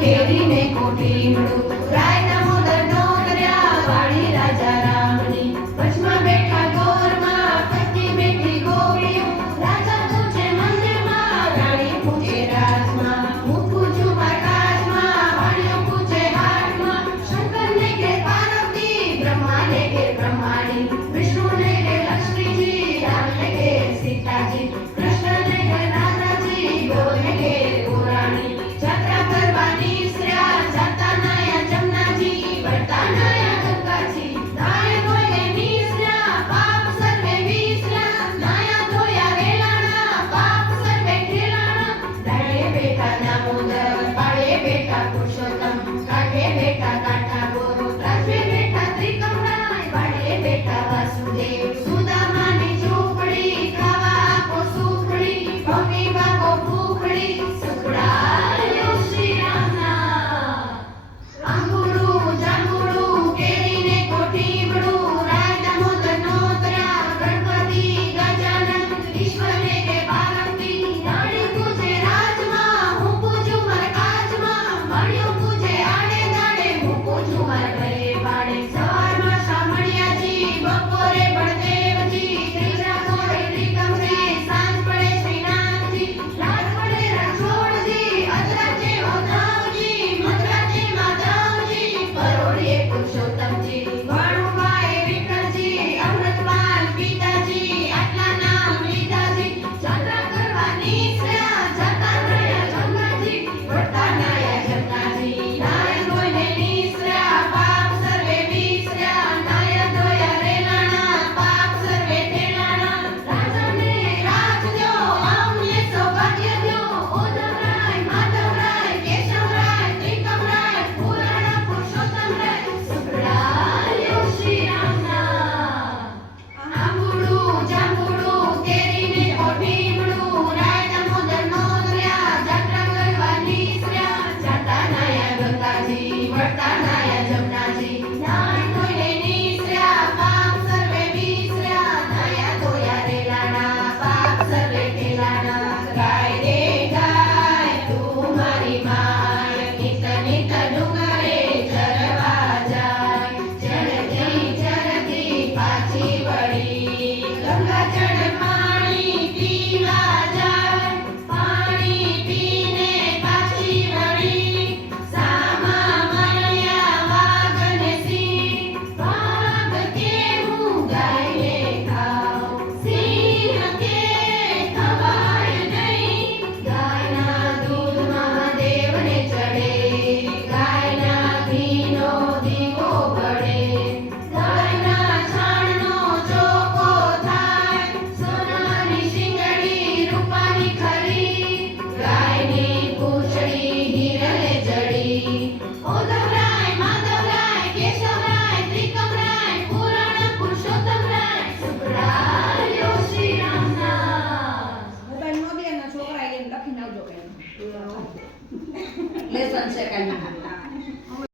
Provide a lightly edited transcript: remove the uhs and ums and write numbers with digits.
કેરીને કોઠીમડું રાય દામોદર નો દરિયા વાળી રાજા રામની વચમાં બેઠા ગોરમાં પત્ની બેઠી ગોપીઓ રાજા પૂછે મંદિરમાં રાણી પૂછે રાજમાં હું પૂછું આકાશમાં વાણીઓ પૂછે હાથમાં શંકરને કે પાર્વતી બ્રહ્માને કે બ્રહ્માણી વિષ્ણુને કે લક્ષ્મીજી રામને કે સીતાજી કૃષ્ણને કે રાધાજી ગોરને કે ગોરાણી જાત્રા કરવાની શ્રેયા જાતા નાયા જમનાજી વળતા નાયા ગંગાજી નાયા ધોઈને નીસર્યા પાપ સર્વે વિસર્યા નાયા ધોયા વેલાણા પાપ સર્વે ખેલાણા દાડે બેઠા દામોદર પાડે બેઠા પુરુષોત્તમ કાંઠે બેઠા કાંઠા ગોરો ત્રાજવે બેઠા ત્રિકમરાય વાડે બેઠા વાસુદેવ સુદામાની ઝૂંપડી ખાવા આપો સુખડી ભવની બાપો ભૂખડી સુખડાયો શ્રી રામના આંબુડું જાંબુડું કેરીને કોઠીમડું રાય દામોદર નો દરિયા ગણપતિ ગજાનંદ ઈશ્વરને કે પાર્વતી રાણી પૂજે રાજમાં હું પૂજું મારા કાજમાં મળ્યો પૂજે આડે દાડે હું પૂજું મારા ઘરે બાડે સવારમાં શામળિયાજી બપોરે બળદેવજી ત્રીજા ઘોડે ત્રિકમજી સાંજ પડે શ્રીનાથજી રાત પડે રણછોડજી અધરાજે ઉદ્ધવજી મધરાજે માધવજી પરોળીએ પુરુષોત્તમજી વણુભાઈ વિઠ્ઠલજી અમૃતપાલ પિતાજી આટલા નામ લીધાજી જાત્રા કરવાની શ્રેયા જાતા નાયા જમનાજી વળતા નાયા જમનાજી નાય ધોઈને નીસર્યા પાપ સર્વે વિસર્યા નાયા ધોયા રેલાણા પાપ સર્વે ઠેલાણા રાજાને રાજ દ્યો અમને સૌભાગ્ય દ્યો ઉદ્ધવરાય માધવરાય કેશવરાય ત્રિકમરાય પુરાણા પુરુષોત્તમરાય સુખડાયો શ્રી રામના આંબુડું જાંબુડું કેરીને કોઠીમડું રાય દામોદર નો દરિયા જાત્રા કરવાની શ્રેયા જાતા નાયા ગંગાજી વળતા નાયા જમનાજી નાય ધોઈને નીસર્યા પાપ સર્વે વિસર્યા નાયા ધોયા રેલાણા પાપ સર્વે ઠેલાણા ગાય રે ગાય તું મારી માં